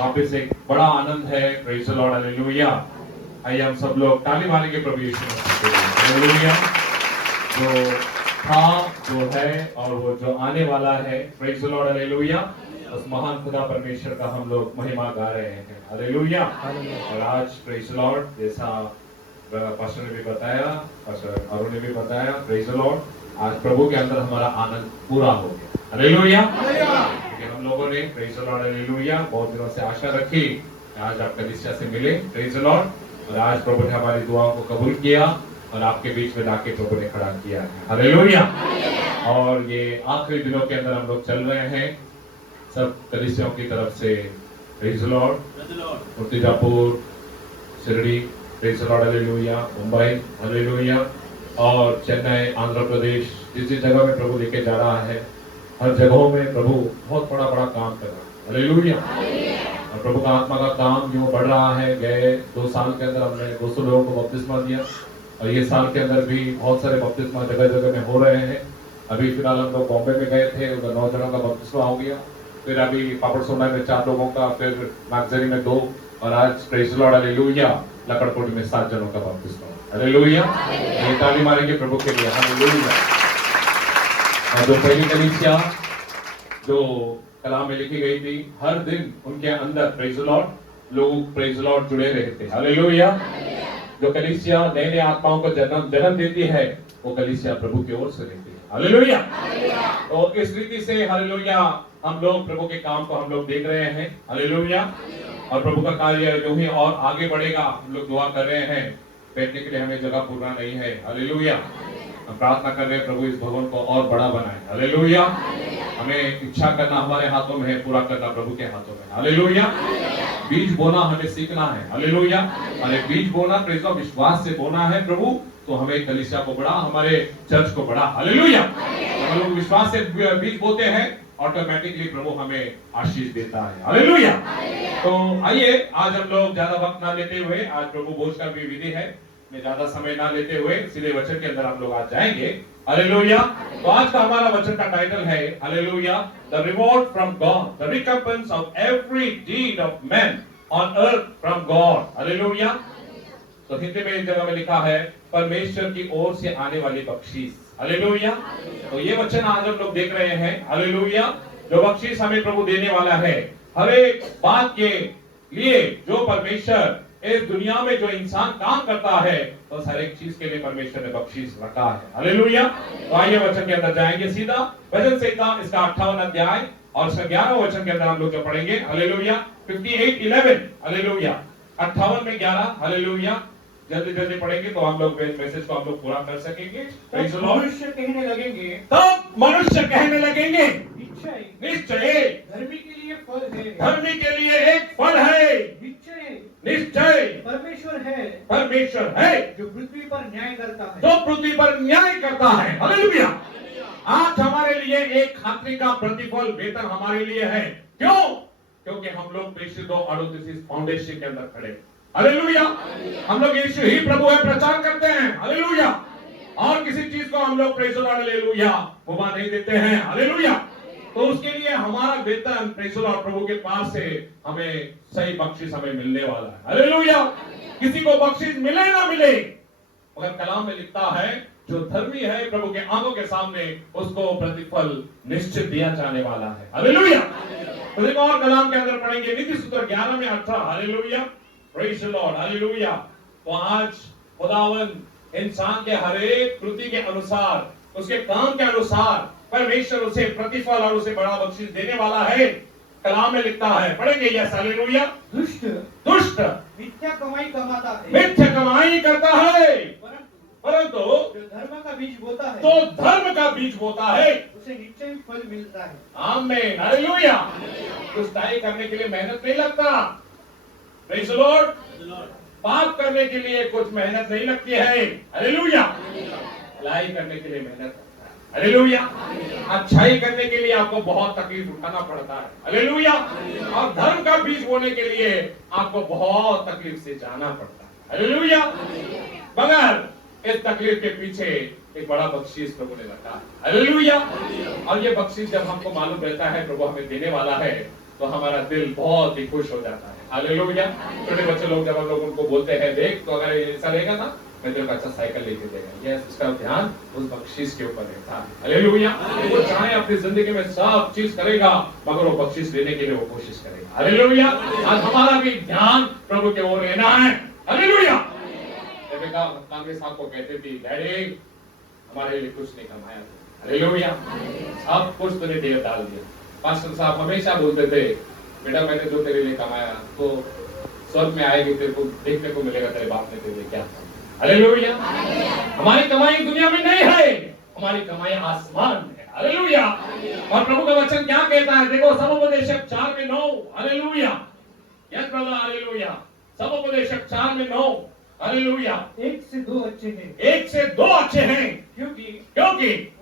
वापस एक बड़ा आनंद है। Praise the Lord, hallelujah. आइए हम सब लोग ताली मारेंगे प्रभु यीशु मसीह के लिए, हालेलुया। जो था, जो है और वो जो आने वाला है, प्रेज द लॉर्ड, हालेलुया। उस महान खुदा परमेश्वर का हम लोग महिमा गा रहे हैं, हालेलुया। और आज प्रेज द लॉर्ड, जैसा पास्टर ने भी बताया, पास्टर अरुण ने भी बताया, प्रेज द लॉर्ड, आज प्रभु के अंदर हमारा आनंद पूरा हो गया, हालेलुया। हम लोगों ने प्रेज द लॉर्ड, हालेलुया, बहुत दिनों से आशा रखी आज आप कलीसिया से मिले, प्रेज द लॉर्ड। और आज प्रभु ने हमारी दुआओं को कबूल किया और आपके बीच में लाके प्रभु ने खड़ा किया है, हालेलुया। और ये आखिरी दिनों के अंदर हम लोग चल रहे हैं सब कलीसियाओं की तरफ से, praise the Lord. Murtizapur, Shirdi, praise the Lord, hallelujah, Mumbai, hallelujah, और चेन्नई, आंध्र प्रदेश, जिस जगह में प्रभु लेके जा रहा है, हर जगहों में प्रभु बहुत बड़ा काम कर रहा है, हालेलुया। और प्रभु का आत्मा का काम जो बढ़ रहा है, गए 2 साल के अंदर हमने 200 लोगों को बपतिस्मा दिया और ये साल के अंदर भी बहुत सारे बपतिस्मा जगह जगह में हो रहे हैं। अभी फिलहाल हम लोग बॉम्बे में गए थे, उधर 9 जनों का बपतिस्मा हो गया। फिर अभी पापड़ सोना में 4 लोगों का, फिर नागजरी में 2, और आज प्रेज द लॉर्ड, हालेलुया, लकड़कोट में 7 जनों का बपतिस्मा, हालेलुया। ये ताली मारेंगे प्रभु के लिए, हालेलुया। और जो पहली कलीसिया जो कलाम में लिखी गई थी, हर दिन उनके अंदर प्रेज द लॉर्ड लोग प्रेज द लॉर्ड जुड़े रहते, हालेलुया। जो कलीसिया नए नए आत्माओं को जन्म देती है, वो कलीसिया प्रभु की ओर से रहती है, हालेलुया। तो इस रीति से हालेलुया हम लोग प्रभु के काम को हम लोग देख रहे हैं, हालेलुया। और प्रभु का कार्य जो ही और आगे बढ़ेगा, हम लोग दुआ कर रहे हैं, बैठने के लिए हमें जगह पूरा नहीं है, हालेलुया। हम प्रार्थना कर रहे हैं प्रभु इस भवन को और बड़ा बनाए, हालेलुया। हमें इच्छा करना हमारे हाथों में है, पूरा करना प्रभु के हाथों में, हालेलुया। बीज बोना हमें सीखना है, हालेलुया। और बीज बोना प्रेज ऑफ विश्वास से बोना है प्रभु, तो हमें कलीसिया को बढ़ा, हमारे चर्च को बढ़ा, हालेलुया। हम लोग विश्वास से बीज बोते हैं, ऑटोमेटिकली प्रभु हमें आशीष देता है, हालेलुया। तो आइए आज हम लोग ज्यादा वक्त ना लेते हुए, आज प्रभु भोज का भी विधि है, में ज्यादा समय ना लेते हुए सीधे वचन के अंदर हम लोग आज जाएंगे, हालेलुया। तो आज का हमारा वचन का टाइटल है, hallelujah, the reward from God, the recompense of every deed of man on earth from God, hallelujah. तो हिंदी में इस जगह में लिखा है परमेश्वर की ओर से आने वाली बख्शीश, हालेलुया। तो ये वचन आज हम लोग देख रहे हैं, हालेलुया। जो बख्शीश हमें प्रभु देने वाला है, हर एक बात के लिए जो परमेश्वर इस दुनिया में जो इंसान काम करता है, तो हर एक चीज के लिए परमेश्वर ने बख्शीश रखा है, हालेलुया। तो आइए वचन के अंदर जाएंगे सीधा। वचन से इसका 58वां अध्याय और इसका 11वां वचन के अंदर हम लोग जो पढ़ेंगे, हालेलुया, 58:11, हालेलुया, 58 में 11, हालेलुया। जल्दी जल्दी पढ़ेंगे तो हम लोग मैसेज को हम लोग पूरा कर सकेंगे। मनुष्य कहने लगेंगे, तब मनुष्य कहने लगेंगे, निश्चय निश्चय धर्मी के लिए फल है, धर्मी के लिए एक फल है, निश्चय निश्चय परमेश्वर है, परमेश्वर है जो पृथ्वी पर न्याय करता है, जो पृथ्वी पर न्याय करता है, हालेलुया। आज हमारे लिए एक खातरी का प्रतिफल वेतन हमारे लिए है, क्यों? क्योंकि हम लोग प्रेषित 2:38 फाउंडेशन के अंदर खड़े, हालेलुया। हम लोग यीशु ही प्रभु है प्रचार करते हैं, हालेलुया। और किसी चीज को हम लोग प्रेज़ द लॉर्ड, हालेलुया, मुबा नहीं देते हैं, हालेलुया। तो उसके लिए हमारा वेतन प्रेज़ द लॉर्ड प्रभु के पास से हमें सही बख्शीश हमें मिलने वाला है, हालेलुया। किसी को बख्शीश मिले ना मिले, मगर कलाम में लिखता है जो धर्मी है प्रभु के आंखों के सामने उसको प्रतिफल निश्चित दिया जाने वाला है, हालेलुया। तो देखो और कलाम के अंदर पढ़ेंगे नीति सूत्र 11 में 18, hallelujah, praise the Lord, hallelujah. तो आज खुदावंद इंसान के हर एक कृति के अनुसार, उसके काम के अनुसार परमेश्वर उसे प्रतिफल और उसे बड़ा बख्शीश देने वाला है। कलाम में लिखता है, पढ़ेंगे यस, हालेलुया। दुष्ट मिथ्या कमाई कमाता है, मिथ्या कमाई करता है, परंतु जो धर्म का बीज बोता है, तो धर्म का बीज बोता है, उसे निश्चय फल मिलता है, आमीन, हालेलुया। दुष्टाई करने के लिए मेहनत नहीं लगता, प्रेज़ द लॉर्ड। पाप करने के लिए कुछ मेहनत नहीं लगती है, हालेलुया। भलाई करने के लिए मेहनत लगता है, हालेलुया। अच्छाई करने के लिए आपको बहुत तकलीफ उठाना पड़ता है, हालेलुया। और धर्म का बीज बोने के लिए आपको बहुत तकलीफ से जाना पड़ता है, हालेलुया। मगर इस तकलीफ के पीछे एक बड़ा बख्शीश प्रभु ने रखा है, हालेलुया। और ये बख्शीश जब हमको मालूम रहता है प्रभु हमें देने वाला है, तो हमारा दिल बहुत ही खुश हो जाता है। हालेलुया। छोटे बच्चे लोग जब हम लोग उनको बोलते हैं देख तो अगर ऐसा रहेगा ना मैं तेरे को अच्छा साइकिल लेके देगा, यस उसका ध्यान उस बख्शीश के ऊपर रहता है। हालेलुया। वो चाहे अपनी जिंदगी में सब चीज करेगा मगर वो बख्शीश लेने के लिए वो कोशिश करेगा। हालेलुया। आज हमारा भी ध्यान प्रभु के ओर रहना है। हालेलुया। रेबेका कांग्रेस साहब को कहते थी डैडी हमारे लिए कुछ नहीं कमाया, हालेलुया, सब कुछ तूने देर डाल दिया। पास्टर साहब हमेशा बोलते थे बेटा मैंने जो तेरे लिए कमाया तो स्वर्ग में आएगी तेरे को देखने को मिलेगा तेरे बाप ने तेरे लिए क्या किया। हालेलुया। हमारी कमाई दुनिया में नहीं है, हमारी कमाई आसमान में है। हालेलुया। और प्रभु का वचन क्या कहता है देखो समोपदेशक 4:9। हालेलुया। Yes brother. हालेलुया। समोपदेशक 4:9। हालेलुया। 1 से 2 अच्छे हैं 1 से 2 अच्छे हैं क्योंकि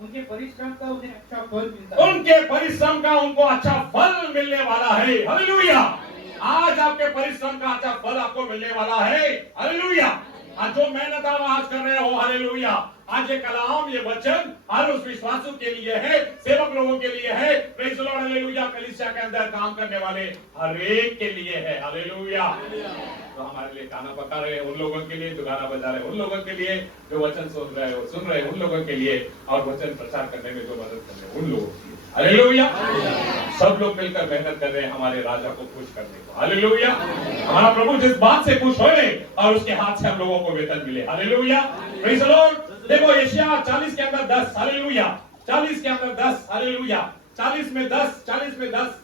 उनके परिश्रम का उन्हें अच्छा फल मिलता है। उनके परिश्रम का उनको अच्छा फल मिलने वाला है। हालेलुया। आज आपके परिश्रम का अच्छा फल आपको मिलने वाला है। हालेलुया। आज जो मेहनत आप आज कर रहे हो, हालेलुया, आज ये कलाम ये वचन हर उस विश्वासों के लिए है, सेवक लोगों के लिए है, प्रेज़ द लॉर्ड, हालेलुया, कलीसिया के अंदर काम करने वाले हर एक के लिए है। हालेलुया। तो हमारे लिए गाना पका रहे हैं उन लोगों के लिए, जो गाना बजा रहे हैं उन लोगों के लिए, जो वचन सुन रहे हैं उन लोगों के लिए, और वचन प्रचार करने में जो मदद कर रहे हैं उन लोगों के लिए। हालेलुया। सब लोग मिलकर मेहनत कर रहे हैं हमारे राजा को खुश करने को। हालेलुया। हमारा प्रभु जिस बात से खुश होए और उसके हाथ से हम लोगों को वेतन मिले। हालेलुया। Praise the Lord. देखो यशायाह 40 के अंदर 10। हालेलुया। 40 के अंदर 10। हालेलुया। 40 में 10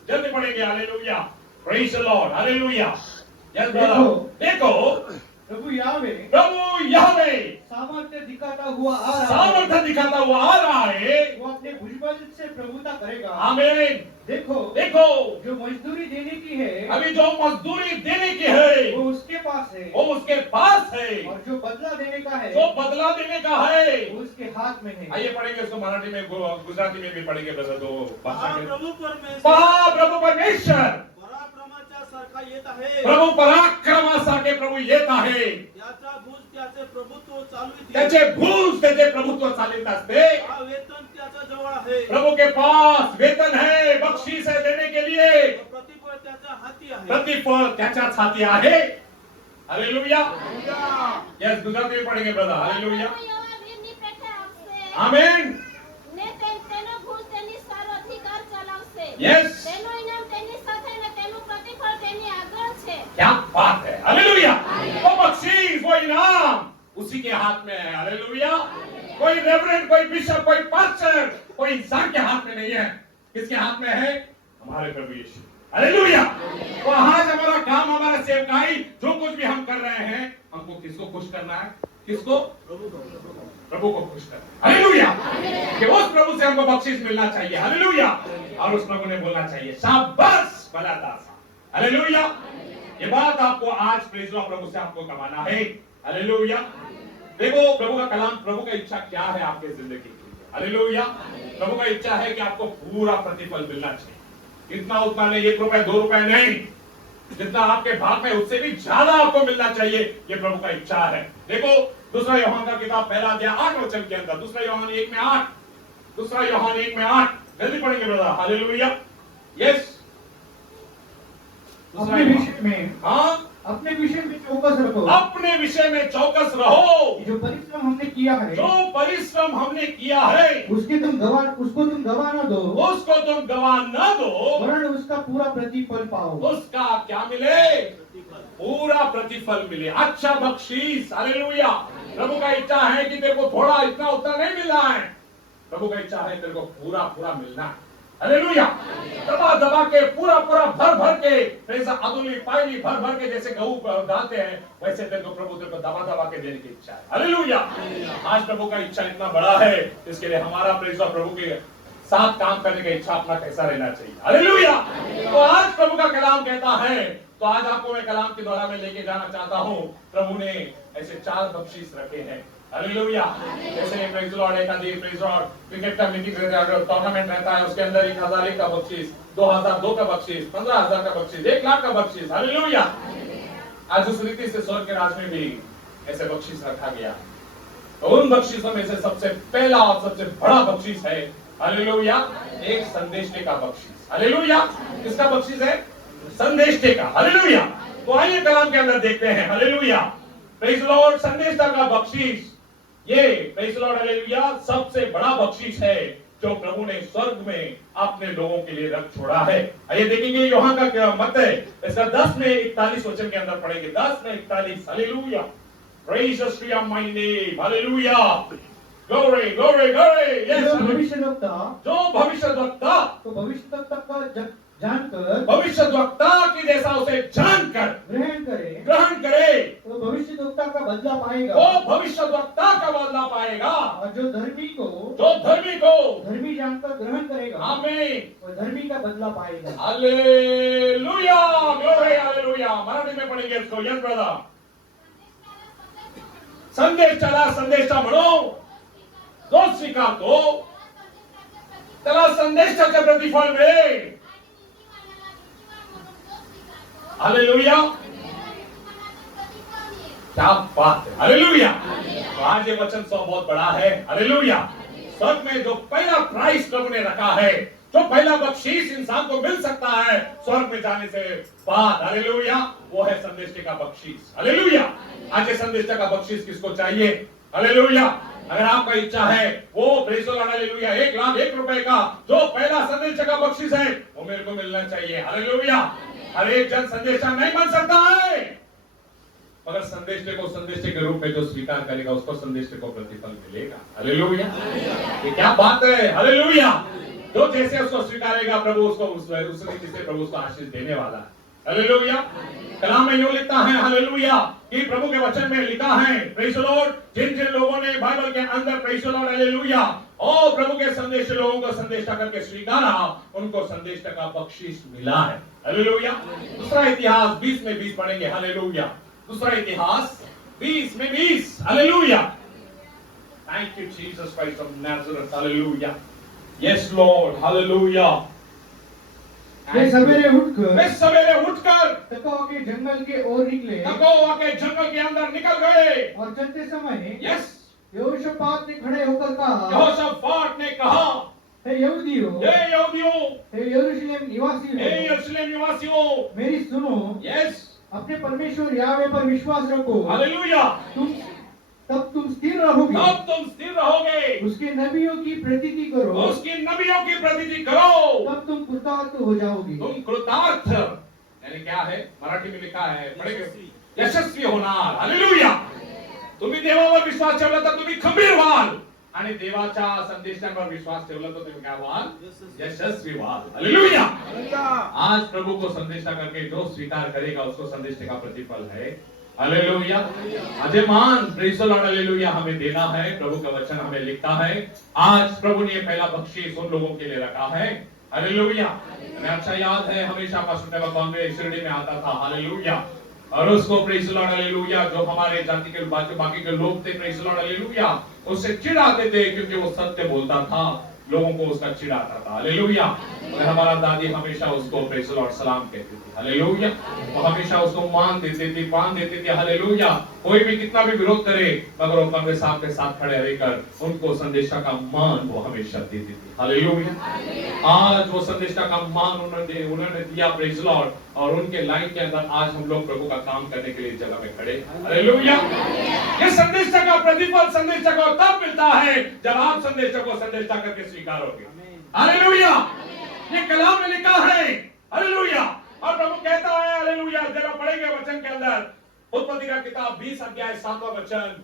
जल्दी पढ़ेंगे। Hallelujah. Praise the Lord. Hallelujah. Yes brother. देखो प्रभु यावे सामर्थ्य दिखाता हुआ आ रहा है। वो अपने भुजबल से प्रभुता करेगा। आमीन। देखो जो मजदूरी देने की है, अभी जो मजदूरी देने की है वो उसके पास है और जो बदला देने का है वो उसके हाथ में है। आइए पढ़ेंगे इसको मराठी में गुजराती में भी पढ़ेंगे ब्रदर। दो भाषा में। प्रभु परमेश्वर पराक्रमाच्या सारखा येत आहे। प्रभू पराक्रमासारखे प्रभू येत आहे। त्याचा भुज त्याचे प्रभुत्व चालविते। त्याचे भुज त्याचे प्रभुत्व चालित असते। हा वेतन त्याच्या जवळ आहे। प्रभु के पास वेतन है, बख्शीश है देने के लिए, प्रतिफळ त्याच्या हाती आहे। प्रतिफल त्याच्याच हाती आहे। हालेलुया। यस गुजराती में पढ़ेंगे ब्रदर। हालेलुया। आमीन। यस क्या बात है। हालेलुया। वो बख्शीश वो इनाम उसी के हाथ में है। हालेलुया। कोई रेवरेंड, कोई बिशप, कोई पास्टर, कोई इंसान के हाथ में नहीं है। किसके हाथ में है? हमारे प्रभु यीशु। हालेलुया। तो आज हमारा काम, हमारा सेवकाई, जो कुछ भी हम कर रहे हैं, हमको किसको खुश करना है? किसको? प्रभु को खुश करना। हालेलुया। कि उस प्रभु से हमको बख्शीश मिलना चाहिए। हालेलुया। और उस प्रभु ने बोलना चाहिए शाबाश भला दासा। हालेलुया। ये बात आपको आज प्रेज़ द लॉर्ड प्रभु से आपको कमाना है। हालेलुया। देखो प्रभु का कलाम, प्रभु का इच्छा क्या है आपके जिंदगी के लिए। हालेलुया। प्रभु का इच्छा है कि आपको पूरा प्रतिफल मिलना चाहिए। इतना उतना नहीं, 1 रुपए 2 रुपए नहीं, जितना आपके भाग में उससे भी ज्यादा आपको मिलना चाहिए। ये प्रभु का इच्छा है। देखो दूसरा यूहन्ना का किताब पहला अध्याय 8 वचन के अंदर, दूसरा यूहन्ना 1 में 8, दूसरा यूहन्ना 1 में 8, जल्दी पढ़ेंगे ब्रदर। हालेलुया। यस। अपने विषय में, हाँ, अपने विषय में चौकस रहो। अपने विषय में चौकस रहो। जो परिश्रम हमने किया है, उसको तुम गवा न दो, वरन उसका पूरा प्रतिफल पाओ। उसका क्या मिले? पूरा प्रतिफल मिले, अच्छा बख्शीश। हालेलुया। प्रभु का इच्छा है कि तेरे को थोड़ा इतना उतना नहीं मिला है, प्रभु का इच्छा है तेरे को पूरा पूरा मिलना है। हालेलुया। दबा दबा के पूरा पूरा भर भर के, जैसा अदुली पायली भर भर के जैसे गहू डालते हैं, वैसे तेरे को प्रभु तेरे को दबा दबा के देने की इच्छा है। हालेलुया। आज प्रभु का इच्छा इतना बड़ा है, इसके लिए हमारा प्रेज़ प्रभु के साथ काम करने का इच्छा अपना कैसा रहना चाहिए। हालेलुया। तो आज प्रभु का कलाम कहता है, तो आज आपको मैं कलाम के द्वारा में लेके जाना चाहता हूँ। प्रभु ने ऐसे 4 बख्शीश रखे हैं। हालेलुया। जैसे प्रेज़ द लॉर्ड, एक आदि प्रेज़ द लॉर्ड क्रिकेट का मीटिंग टूर्नामेंट रहता है, उसके अंदर 1000 का बख्शीश, 2002 का बख्शीश, 15000 का बख्शीश, 1 लाख का बख्शीश। हालेलुया। आज उस रीति से स्वर्ग के राज में भी ऐसे बख्शीश रखा गया। तो उन बख्शीशों में से सबसे पहला और सबसे बड़ा बख्शीश है, हालेलुया, एक संदेश का बख्शीश। हालेलुया। किसका बख्शीश है? संदेष्टे का। हालेलुया। तो आइए कलाम के अंदर देखते हैं। हालेलुया। Praise the lord. संदेष्टा का बख्शीश, ये प्रेज द लॉर्ड हालेलुया सबसे बड़ा बख्शीश है जो प्रभु ने स्वर्ग में अपने लोगों के लिए रख छोड़ा है। आइए देखेंगे यूहन्ना का क्या मत है, इसका 10 में 41 वचन के अंदर पढ़ेंगे। 10 में 41। Hallelujah. Praise the my name. Hallelujah. Glory glory glory. Yes. भविष्यद्वक्ता जो भविष्यद्वक्ता, तो भविष्यद्वक्ता का जानकर, भविष्यद्वक्ता की जैसा उसे जानकर ग्रहण करे तो भविष्यद्वक्ता का बदला पाएगा। वो भविष्यद्वक्ता का बदला पाएगा। और जो धर्मी को धर्मी जानकर ग्रहण करेगा, आमीन, वो धर्मी का बदला पाएगा। हालेलुया। Glory hallelujah. मराठी में पढ़ेंगे इसको। Yes brother. संदेश चला, संदेशा म्हणो, जो स्वीकारतो त्याला संदेशाचे प्रतिफळ मिळेल। हालेलुया। क्या बात है। हालेलुया। तो आज ये वचन सौ बहुत बड़ा है। हालेलुया। स्वर्ग में जो पहला प्राइस प्रभु ने रखा है, जो पहला बख्शीश इंसान को मिल सकता है स्वर्ग में जाने से बाद, हालेलुया, वो है संदेश का बख्शीश। हालेलुया। आज ये संदेश का बख्शीश किसको चाहिए? हालेलुया। अगर आपका इच्छा है वो प्रेज द लॉर्ड हालेलुया 1,01,000 रुपए का जो पहला संदेश का बख्शीश है वो मेरे को मिलना चाहिए। हालेलुया। हर एक जन संदेशा नहीं बन सकता है, मगर संदेश को संदेश के रूप में जो स्वीकार करेगा उसको संदेश को प्रतिफल मिलेगा। हालेलुया। ये क्या बात है। हालेलुया। जो जैसे उसको स्वीकारेगा प्रभु उसको उस रीति से प्रभु उसको आशीष देने वाला है। हालेलुया। कलाम में यूं लिखता है हालेलुया कि प्रभु के वचन में लिखा है प्रेज द लॉर्ड, जिन जिन लोगों ने बाइबल के अंदर प्रेज द लॉर्ड हालेलुया और प्रभु के संदेश लोगों को संदेश करके स्वीकारा, उनको संदेश का बख्शीश मिला है। हालेलुया। दूसरा इतिहास 20 में 20 पढ़ेंगे। हालेलुया। दूसरा इतिहास 20 में 20। Hallelujah. Thank you Jesus Christ of Nazareth. Hallelujah. Yes lord. Hallelujah. वे सवेरे उठकर तकोवा के जंगल के ओर निकले, तकोवा के जंगल के अंदर निकल गए और चलते समय यस यहोशापात ने खड़े होकर कहा, यहोशापात ने कहा, हे यहूदियों, हे यरूशलेम निवासियों, मेरी सुनो। यस। अपने परमेश्वर यावे पर विश्वास रखो। हालेलुया। तब तुम स्थिर रहोगे। उसके नबियों की प्रतीति करो। तब तुम कृतार्थ हो जाओगे। तुम कृतार्थ यानी क्या है? मराठी में लिखा है, पढ़ेंगे, यशस्वी होणार। हालेलुया। तुम्ही देवावर विश्वास ठेवला तर तुम्ही खंबीर व्हाल आणि देवाच्या संदेशांवर विश्वास ठेवला तर तुम्ही काय व्हाल? यशस्वी व्हाल। हालेलुया। आज प्रभु को संदेशा करके जो स्वीकार करेगा उसको संदेश का प्रतिफल है। हालेलुया। अजयमान प्रेज द लॉर्ड हालेलुया हमें देना है। प्रभु का वचन हमें लिखता है। आज प्रभु ने पहला बख्शीश उन लोगों के लिए रखा है। हालेलुया। हमें अच्छा याद है, हमेशा पास्टर कांग्रेस शिरडी में आता था। हालेलुया। और उसको प्रेज द लॉर्ड हालेलुया जो हमारे जाति के बाकी के लोग थे प्रेज द लॉर्ड हालेलुया उससे चिढ़ाते थे क्योंकि वो सत्य बोलता था, लोगों को उसका चिढ़ाता था। हालेलुया। और हमारा दादी हमेशा उसको प्रेज द लॉर्ड सलाम कहती थी। हालेलुया। वो हमेशा उसको मान देते थे, पान देते थे। हालेलुया। कोई भी कितना भी विरोध करे मगर वो कांग्रेस साहब के साथ खड़े रहकर उनको संदेशा का मान वो हमेशा देती थी। हालेलुया। आज वो संदेशा का मान उन्होंने दिया प्रेज द लॉर्ड, और उनके लाइन के अंदर आज हम लोग प्रभु का काम करने के लिए जगह में खड़े। हालेलुया। ये संदेशा का प्रतिफल संदेशा को तब मिलता है जब आप संदेशा को संदेशा करके स्वीकारोगे। हालेलुया। ये कलाम में लिखा है। हालेलुया। और प्रभु कहता है हालेलुया, जरा पढ़ेंगे वचन के अंदर उत्पत्ति का किताब 20 अध्याय 7वां वचन।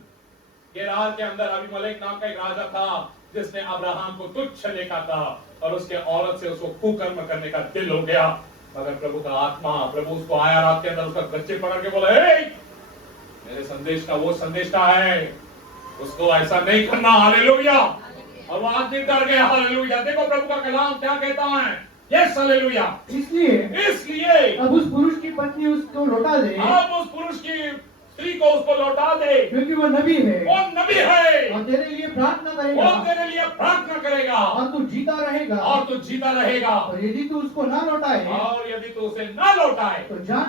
गेरार के अंदर अबीमेलेक नाम का एक राजा था जिसने अब्राहम को तुच्छ देखा था और उसके औरत से उसको कुकर्म करने का दिल हो गया, मगर प्रभु का आत्मा प्रभु उसको आया रात के अंदर, उसका गच्चे पकड़ के बोला, मेरे संदेश का वो संदेश का है, उसको ऐसा नहीं करना। हालेलुया। और वो आदमी डर गया। हालेलुया। देखो प्रभु का कलाम क्या कहता है। Yes hallelujah. इसलिए अब उस पुरुष की पत्नी उसको लौटा दे, अब उस पुरुष की स्त्री को उसको लौटा दे, क्योंकि वो नबी है, और तेरे लिए प्रार्थना करेगा, और तू जीता रहेगा, और यदि तू उसको ना लौटाए, उसे ना लौटाए तो जान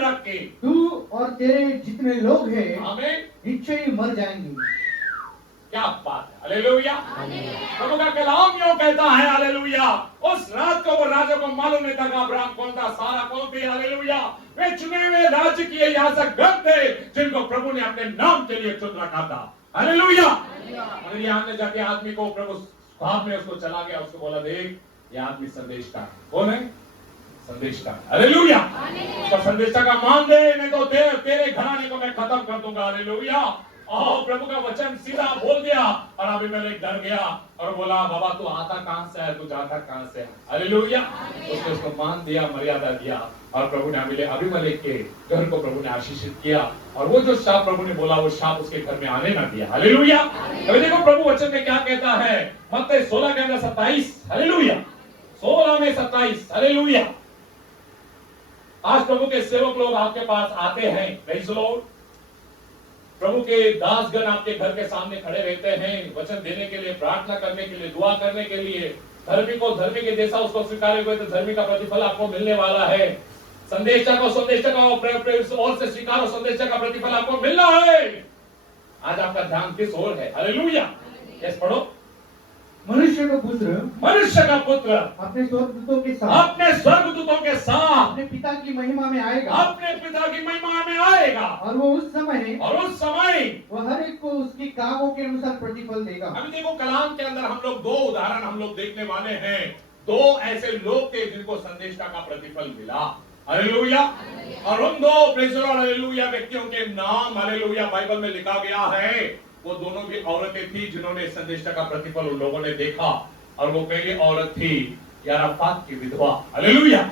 रख के तू और तेरे जितने लोग हैं आमीन निश्चय ही मर जाएंगे। क्या बात है, हालेलुया। प्रभु का कलाम यूं कहता है, हालेलुया, उस रात को वो राजा को मालूम नहीं था कि अब्राहम कौन था, सारा कौन थी, हालेलुया। वे चुने हुए राज्य के याजक गण थे जिनको प्रभु ने अपने नाम के लिए चुन रखा था, हालेलुया। अगर ये आने जाके आदमी को प्रभु ख्वाब में उसको चला गया, उसको बोला देख ये आदमी संदेश का है, कौन है, संदेश का, हालेलुया। तो संदेश का मान दे, नहीं तो तेरे घराने को मैं खत्म कर दूंगा, हालेलुया। और प्रभु का वचन सीधा बोल दिया और अबीमेलेक डर गया और बोला बाबा तू आता कहां से है, तू जाता कहां से है, हालेलुया। उसने उसको मान दिया, मर्यादा दिया और प्रभु ने अबीमेलेक के घर को प्रभु ने आशीषित किया और वो जो शाप प्रभु ने बोला वो शाप उसके घर में आने ना दिया, हालेलुया। अभी देखो प्रभु वचन में क्या कहता है, मत्ती 16 के अंदर 27, हालेलुया, 16 में 27, हालेलुया। आज प्रभु के सेवक लोग आपके पास आते हैं, प्रेज़ द लॉर्ड। प्रभु के दासगण आपके घर के सामने खड़े रहते हैं वचन देने के लिए, प्रार्थना करने के लिए, दुआ करने के लिए। धर्मी को धर्मी के जैसा उसको स्वीकारे हुए तो धर्मी का प्रतिफल आपको मिलने वाला है। संदेशा को और से स्वीकारो, संदेशा का प्रतिफल आपको मिलना है। आज आपका ध्यान किस ओर है, हालेलुया। यस पढ़ो, मनुष्य का पुत्र अपने स्वर्गदूतों के साथ अपने पिता की महिमा में आएगा और वो उस समय वो हर एक को उसकी कामों के अनुसार प्रतिफल देगा। अभी देखो कलाम के अंदर हम लोग दो उदाहरण हम लोग देखने वाले हैं। दो ऐसे लोग थे जिनको संदेशा का प्रतिफल मिला, हालेलुया। और उन दो प्रेज़ द लॉर्ड, हालेलुया, व्यक्तियों के नाम, हालेलुया, बाइबल में लिखा गया है। वो दोनों भी औरतें थी जिन्होंने संदेशा का प्रतिफल उन लोगों ने देखा। और वो पहली औरत थी याराफात की विधवा, हालेलुया।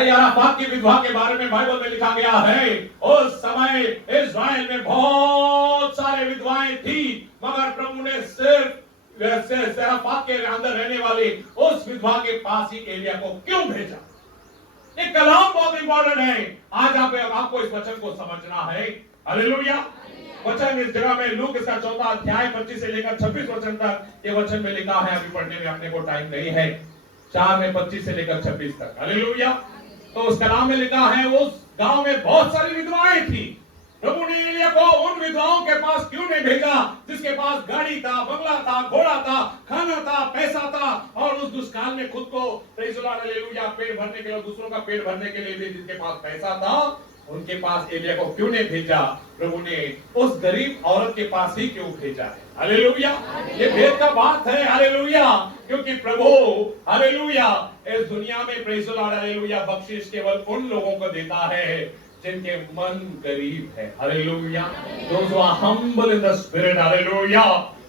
याराफात की विधवा के बारे में बाइबल में लिखा गया है, उस समय इस्राएल में बहुत सारे विधवाएं थी, मगर प्रभु ने सिर्फ याराफात के अंदर रहने वाली उस विधवा के पास ही एलिया को क्यों भेजा। ये कलाम बहुत इंपॉर्टेंट है। आज आपको इस वचन को समझना है, हालेलुया। वचन इस जगह में लूक इसका 4 अध्याय 25 से लेकर 26 वचन तक ये वचन में लिखा है। अभी पढ़ने में अपने को टाइम नहीं है। 4 में 25 से लेकर 26 तक, हालेलुया। तो उस कलाम में लिखा है, उस गांव में बहुत सारी विधवाएं थी। प्रभु ने एलिया को उन विधवाओं के पास क्यों नहीं भेजा जिसके पास गाड़ी था, बंगला था, घोड़ा था, खाना था, पैसा था और उस दुष्काल में खुद को प्रेज़ द लॉर्ड, हालेलुया, पेट भरने के लिए, दूसरों का पेट भरने के लिए भी जिसके पास पैसा था उनके पास एलिया को क्यों नहीं भेजा। प्रभु ने उस गरीब औरत के पास ही क्यों भेजा है, हालेलुया। ये भेद का बात है, हालेलुया, क्योंकि प्रभु, हालेलुया, इस दुनिया में प्रेज़ द लॉर्ड, हालेलुया, बख्शिश केवल उन लोगों को देता है जिनके मन गरीब है, hallelujah. Those who are humble in the spirit, hallelujah.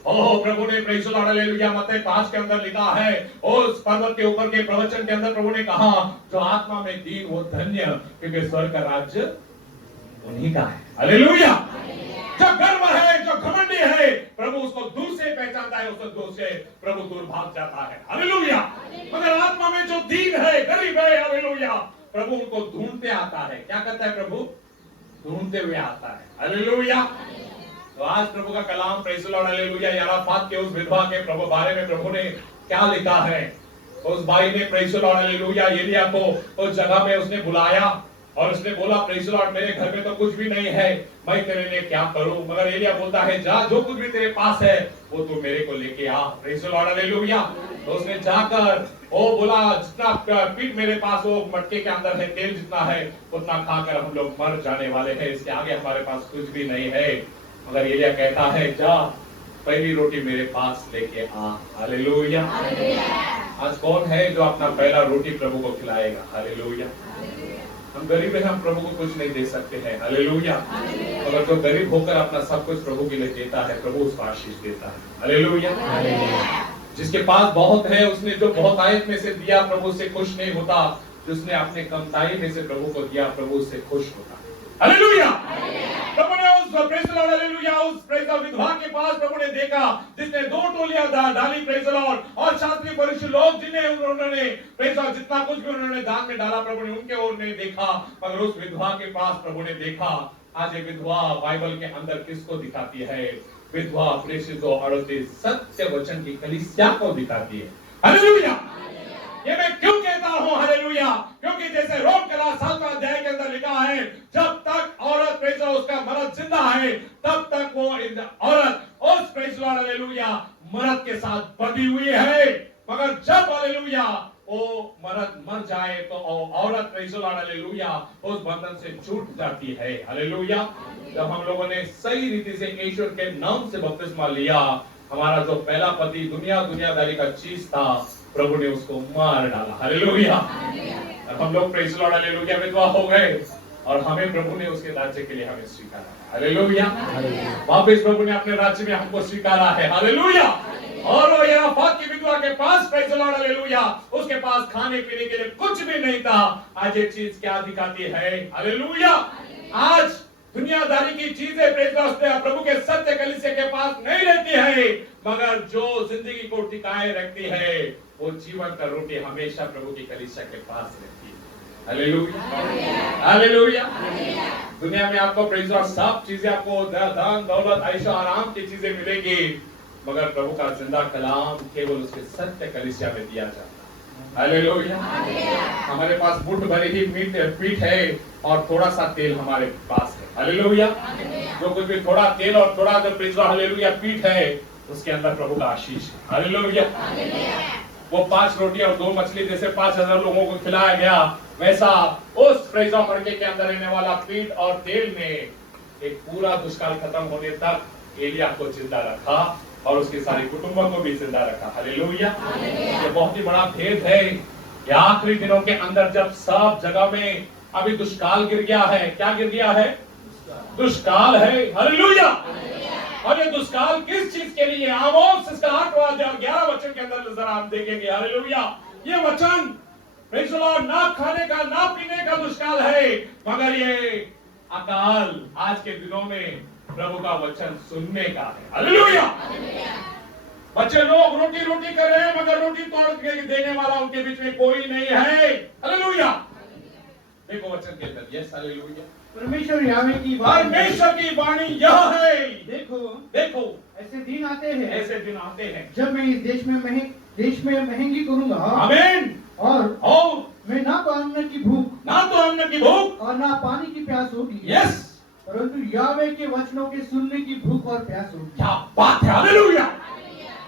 प्रभु ने प्रेज़ द लॉर्ड, हालेलुया, मत्ती 5 के अंदर लिखा है, उस पर्वत के ऊपर के प्रवचन के अंदर प्रभु ने कहा जो आत्मा में दीन वो धन्य, क्योंकि स्वर्ग का राज्य उन्हीं का है, हालेलुया। जो गर्व है, जो घमंडी है, प्रभु उसको दूर से पहचानता है, उसको दूर से प्रभु दूर भाग जाता है, हालेलुया। मगर आत्मा में जो दीन है, गरीब है, हालेलुया, प्रभु उनको ढूंढते आता है। क्या करता है प्रभु? ढूंढते हुए आता है, हालेलुया। तो आज प्रभु का कलाम, प्रेज़ द लॉर्ड, हालेलुया, याराफात के उस विधवा के प्रभु बारे में प्रभु ने क्या लिखा है। उस भाई ने प्रेज़ द लॉर्ड, हालेलुया, एलिया को उस जगह में उसने बुलाया और उसने बोला प्रेज़ द लॉर्ड, मेरे घर में तो कुछ भी नहीं है, मैं तेरे लिए क्या करूं। मगर एलिया बोलता है जा, जो कुछ भी तेरे पास है वो तू मेरे को लेके आ, प्रेज़ द लॉर्ड, हालेलुया। तो उसने जाकर वो बोला जितना पीठ मेरे पास वो मटके के अंदर है, तेल जितना है उतना खाकर हम लोग मर जाने वाले हैं, इसके आगे हमारे पास कुछ भी नहीं है। मगर एलिया कहता है जा, पहली रोटी मेरे पास लेके आ, हालेलुया। आज कौन है जो अपना पहला रोटी प्रभु को खिलाएगा, हालेलुया। हम गरीब हैं, हम प्रभु को कुछ नहीं दे सकते हैं, हालेलुया। मगर जो गरीब होकर अपना सब कुछ प्रभु के लिए देता है, प्रभु उसको आशीष देता है, हालेलुया। जिसके पास बहुत है उसने जो बहुत आयत में से दिया प्रभु से खुश नहीं होता, जिसने अपने कमताई में से प्रभु को दिया प्रभु उससे खुश होता है, हालेलुया। प्रभु ने उस प्रेज़ द लॉर्ड, हालेलुया, उस प्रेज़ द विधवा के पास प्रभु ने देखा जिसने 2 टोलियां डाली, प्रेज़ द लॉर्ड, और शास्त्री फरीसी लोग जिन्हें उन्होंने प्रेज़ द जितना कुछ भी उन्होंने दान में डाला प्रभु ने उनके ओर नहीं देखा, मगर उस विधवा के पास प्रभु ने देखा। आज ये विधवा बाइबल के अंदर किसको दिखाती है? विधवा प्रेषित औरतें सत्य वचन की कलीसिया को दिखाती है, हालेलुया। ये मैं क्यों कहता हूं, हालेलुया, क्योंकि जैसे रोम कला 7वां अध्याय के अंदर लिखा है, जब तक औरत प्रेज़ उसका मर्द जिंदा है तब तक वो औरत उस प्रेज़ लॉर्ड, हालेलुया मर्द के साथ बंधी हुई है, मगर जब हालेलुया वो मर्द मर जाए तो औरत प्रेज़ द लॉर्ड हालेलुया उस बंधन से छूट जाती है। हालेलुया। जब हम लोगों ने सही रीति से ईश्वर के नाम से बपतिस्मा लिया, हमारा जो पहला पति दुनियादारी का चीज था, प्रभु ने उसको मार डाला। हालेलुया। अब हम लोग प्रेज़ द लॉर्ड हालेलुया विधवा हो गए और हमें प्रभु ने उसके राज्य के लिए हमें स्वीकारा। हालेलुया। वापस प्रभु ने अपने राज्य में हमको स्वीकारा है। हालेलुया। और वो याफात की विधवा के पास प्रेज़ द लॉर्ड हालेलुया उसके पास खाने पीने के लिए कुछ भी नहीं था। आज एक चीज क्या दिखाती है? हालेलुया। आज दुनियादारी की चीजें प्रेज़ द लॉर्ड प्रभु के सत्य कलीसिया के पास नहीं रहती है, मगर जो जिंदगी को टिकाए रखती है वो जीवन का रोटी हमेशा प्रभु की कलीसिया के पास रहती है। हालेलुया। हालेलुया। दुनिया में आपको प्रेज़ द लॉर्ड सब चीजें, आपको धन दौलत ऐशो आराम की चीजें मिलेगी, मगर प्रभु का जिंदा कलाम केवल उसके सत्य कलीसिया में दिया जाता है। हालेलुया। हमारे पास मुट्ठ भरी ही पीठ है और थोड़ा सा तेल हमारे पास है। हालेलुया। जो कुछ भी थोड़ा तेल और थोड़ा जो प्रेज़ द लॉर्ड हालेलुया पीठ है, उसके अंदर प्रभु का आशीष है। हालेलुया। वो 5 रोटी और 2 मछली जैसे 5000 लोगों को खिलाया गया, वैसा उस प्रेज़ द लॉर्ड मड़के के अंदर रहने वाला पीठ और तेल ने एक पूरा दुष्काल खत्म होने तक एलिया को जिंदा रखा और उसके सारे कुटुंबों को भी जिंदा रखा। हालेलुया। ये बहुत ही बड़ा भेद है। ये आखिरी दिनों के अंदर जब सब जगह में अभी दुष्काल गिर गया है। क्या गिर गया है? दुष्काल है। हालेलुया। और ये दुष्काल किस चीज के लिए? आमोस इसका 8वां अध्याय 11 वचन के अंदर जरा आप देखेंगे। हालेलुया। ये वचन प्रेज़ द लॉर्ड ना खाने का ना पीने का दुष्काल है, मगर ये अकाल आज के दिनों में प्रभु का वचन सुनने का है। हालेलुया। बच्चे लोग रोटी कर रहे हैं, मगर रोटी तोड़ के देने वाला उनके बीच में कोई नहीं है। हालेलुया। देखो वचन के अंदर, यस हालेलुया। परमेश्वर यावे की वाणी यह है। देखो ऐसे दिन आते हैं जब मैं इस देश में महंगी करूंगा। आमीन। और मैं ना तो अन्न की भूख और ना पानी की प्यास होगी। यस। परंतु यावे के वचनों के सुनने की भूख और प्यास होगी। क्या बात है। हालेलुया।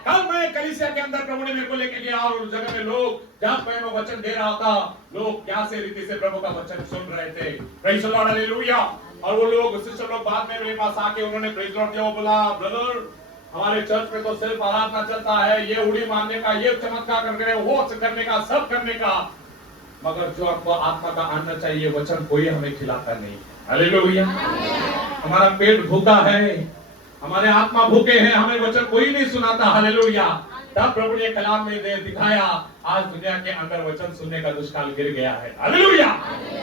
कल मैं कलीसिया के अंदर प्रभु ने मेरे को लेके गया और उस जगह में लोग जब मैं वो वचन दे रहा था, लोग क्या से रीति से प्रभु का वचन सुन रहे थे। Praise the Lord hallelujah. और वो लोग सिस्टर लोग बाद में मेरे पास आके उन्होंने प्रेज़ द लॉर्ड दिया। वो बोला, ब्रदर हमारे चर्च में तो सिर्फ आराधना चलता है, ये उड़ी मारने का, ये चमत्कार करने का, वो करने का, सब करने का, मगर जो आपको आत्मा का अन्न चाहिए वचन कोई हमें खिलाता नहीं। हालेलुया। हमारा पेट भूखा है, हमारे आत्मा भूखे हैं, हमें वचन कोई नहीं सुनाता। हालेलुया। तब प्रभु ने कलाम में दे दिखाया, आज दुनिया के अंदर वचन सुनने का दुष्काल गिर गया है। हालेलुया।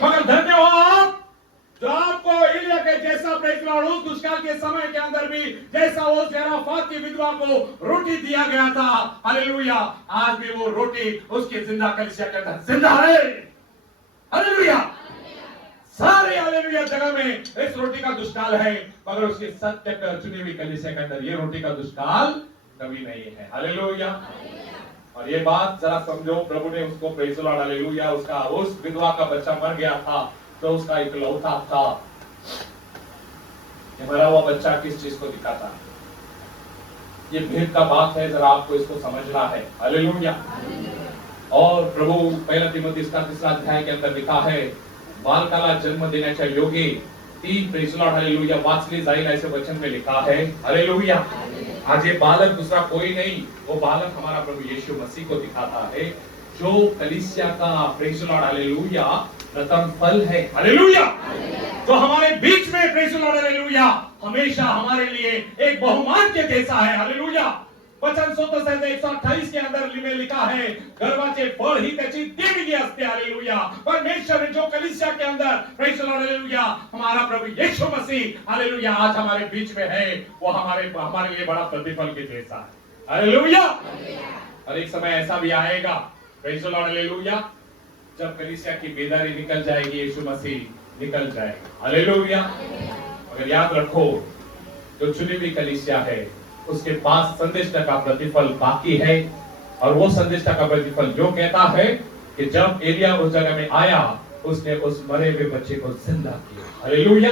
मगर धन्यवाद जो आपको एलिया के जैसा प्रेज़ द लॉर्ड उस दुष्काल के समय के अंदर भी जैसा उस याफात की विधवा को रोटी दिया गया था। हालेलुया। आज भी वो रोटी उसके जिंदा कलीसिया के अंदर जिंदा है। हालेलुया। सारे हालेलुया जगह में इस रोटी का दुष्काल है, मगर उसके सत्य कर चुनी हुई कलीसिया के अंदर ये रोटी का दुष्काल कभी नहीं है। हालेलुया। और ये बात जरा समझो, प्रभु ने उसको प्रेज़ द लॉर्ड हालेलुया उसका उस विधवा का बच्चा मर गया था, तो उसका इकलौता था। मरा हुआ बच्चा किस चीज को दिखाता है? ये भेद का बात है, जरा आपको इसको समझना है। हालेलुया। और प्रभु पहला तीमुथियुस का 3 अध्याय के अंदर लिखा है, बालकाला जन्म देण्याच्या योगी 3 प्रेज़ द लॉर्ड हालेलुया वाचली जाईल ऐसे वचन में लिखा है। हालेलुया। आज ये बालक दूसरा कोई नहीं, वो बालक हमारा प्रभु यीशु मसीह को दिखाता है, जो कलीसिया का प्रेज़ द लॉर्ड हालेलुया प्रथम फल है। हालेलुया। जो हमारे बीच में प्रेज़ द लॉर्ड हालेलुया हमेशा हमारे लिए एक बहुमान के जैसा है। हालेलुया। वचन स्तोत्र संहिता 128 के अंदर में लिखा है, गर्वाचे फळ ही त्याची देणगी असते। हालेलुया। परमेश्वर ने जो कलीसिया के अंदर प्रेज़ द लॉर्ड हालेलुया हमारा प्रभु यीशु मसीह हालेलुया आज हमारे बीच में है, वो हमारे लिए बड़ा प्रतिफल के जैसा है। हालेलुया। और एक समय ऐसा भी आएगा प्रेज़ द लॉर्ड हालेलुया जब कलीसिया की बेदारी निकल जाएगी, यीशु मसीह निकल जाएगा। हालेलुया। अगर याद रखो, जो चुनी हुई कलीसिया है उसके पास संदेश का प्रतिफल बाकी है, और वो संदेश का प्रतिफल जो कहता है कि जब एलिया उस जगह में आया उसने उस मरे हुए बच्चे को जिंदा किया। हालेलुया।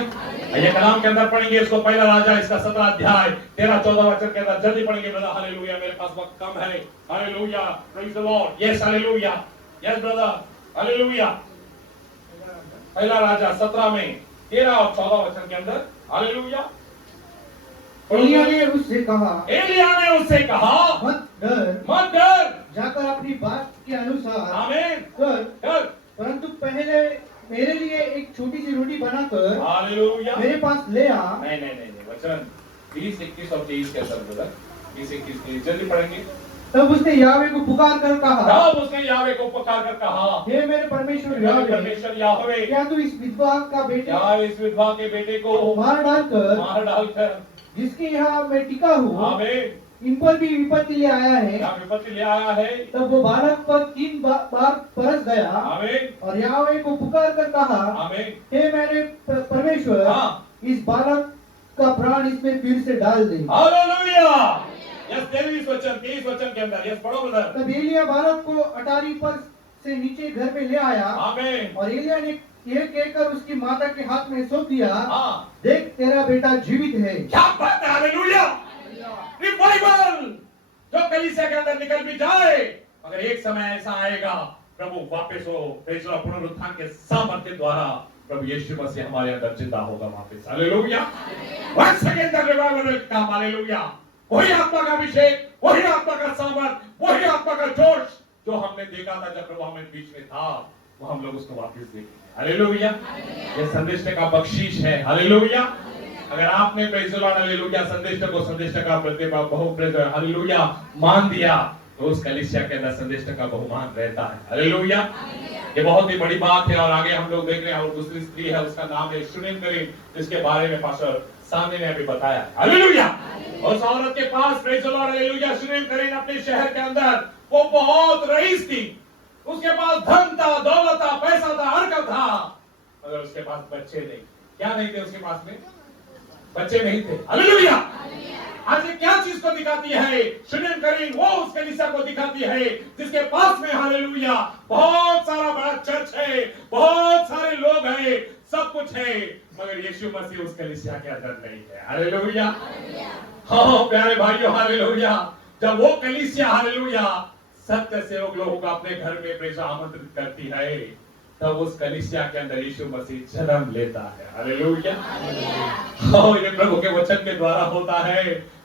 ये कलाम के अंदर पढ़ेंगे इसको, पहला राजा इसका 17 अध्याय 13-14 वचन के अंदर जल्दी पढ़ेंगे ब्रदर। हालेलुया, मेरे पास वक्त कम है। Hallelujah, praise the Lord. Yes hallelujah, yes brother, hallelujah. पहला राजा 17 में 13 और 14 वचन के अंदर। हालेलुया। एलिय्याह ने उससे कहा, मत डर, जाकर अपनी बात के अनुसार आमीन कर, परंतु पहले मेरे लिए एक छोटी सी रोटी बनाकर हालेलुया मेरे पास ले आ। नहीं, वचन 20, 21 और 23 के अंदर ब्रदर, 20, 21, 23 जल्दी पढ़ेंगे। तब उसने यावे को पुकार कर कहा, हे मेरे परमेश्वर यावे, क्या तू इस विधवा के बेटे को मार डालकर जिसके यहाँ मैं टिका हूँ आमीन इन पर भी विपत्ति ले आया है। तब वो बालक पर 3 बार परस गया। आमीन। और यावे को पुकार कर कहा, आमीन। हे मेरे परमेश्वर, इस बालक का प्राण इसमें फिर से डाल दे। हालेलुया। यस 23 वचन के अंदर, यस पढ़ो ब्रदर। तब एलिय्याह बालक को अटारी पर से नीचे घर में ले आया। आमीन। और एलिय्याह ने यह कहकर उसकी माता के हाथ में सौंप दिया, देख तेरा बेटा जीवित है। क्या बात है। हालेलुया। रिवाइवल जो कलीसिया के अंदर निकल भी जाए, मगर एक समय ऐसा आएगा प्रभु वापस हो, पुनरुत्थान के सामर्थ्य द्वारा प्रभु यीशु मसीह हमारे अंदर जिंदा होगा वापस। Hallelujah. Once again the revival will come. Hallelujah. वही आत्मा का अभिषेक, वही आत्मा का सामर्थ, वही आत्मा का जोश जो हमने देखा था जब प्रभु हमें बीच में था, वो हम लोग उसको वापस देखेंगे। हालेलुया। ये संदेश का बख्शीश है। हालेलुया। अगर आपने प्रेज़ द लॉर्ड हालेलुया संदेश का बहु हालेलुया मान दिया, तो उस कलीसिया के अंदर संदेश का बहुमान रहता है। हालेलुया। ये बहुत ही बड़ी बात है। और आगे हम लोग देख रहे हैं, और दूसरी स्त्री है, उसका नाम है शुनेम करीम, जिसके बारे में पास्टर सामने ने अभी बताया। हालेलुया। उस औरत के पास प्रेज़ द लॉर्ड हालेलुया शुनेम करीम अपने शहर के अंदर वो बहुत रईस थी, उसके पास धन था, दौलत था, पैसा था, हरकत था, मगर उसके पास बच्चे नहीं। क्या नहीं थे उसके पास में? बच्चे नहीं थे। हालेलुया। आज ये क्या चीज को दिखाती है? शुनेम करीम वो उस कलीसिया को दिखाती है जिसके पास में हालेलुया बहुत सारा बड़ा चर्च है, बहुत सारे लोग हैं, सब कुछ है, मगर यीशु मसीह उस कलीसिया के अंदर नहीं है। हालेलुया। हाँ प्यारे भाइयों, हालेलुया। जब वो कलीसिया हालेलुया सत्य सेवक लोगों को अपने घर में प्रेषा आमंत्रित करती है, तब उस कलीसिया के अंदर यीशु मसीह जन्म लेता है। हालेलुया। ये प्रभु के वचन के द्वारा होता है।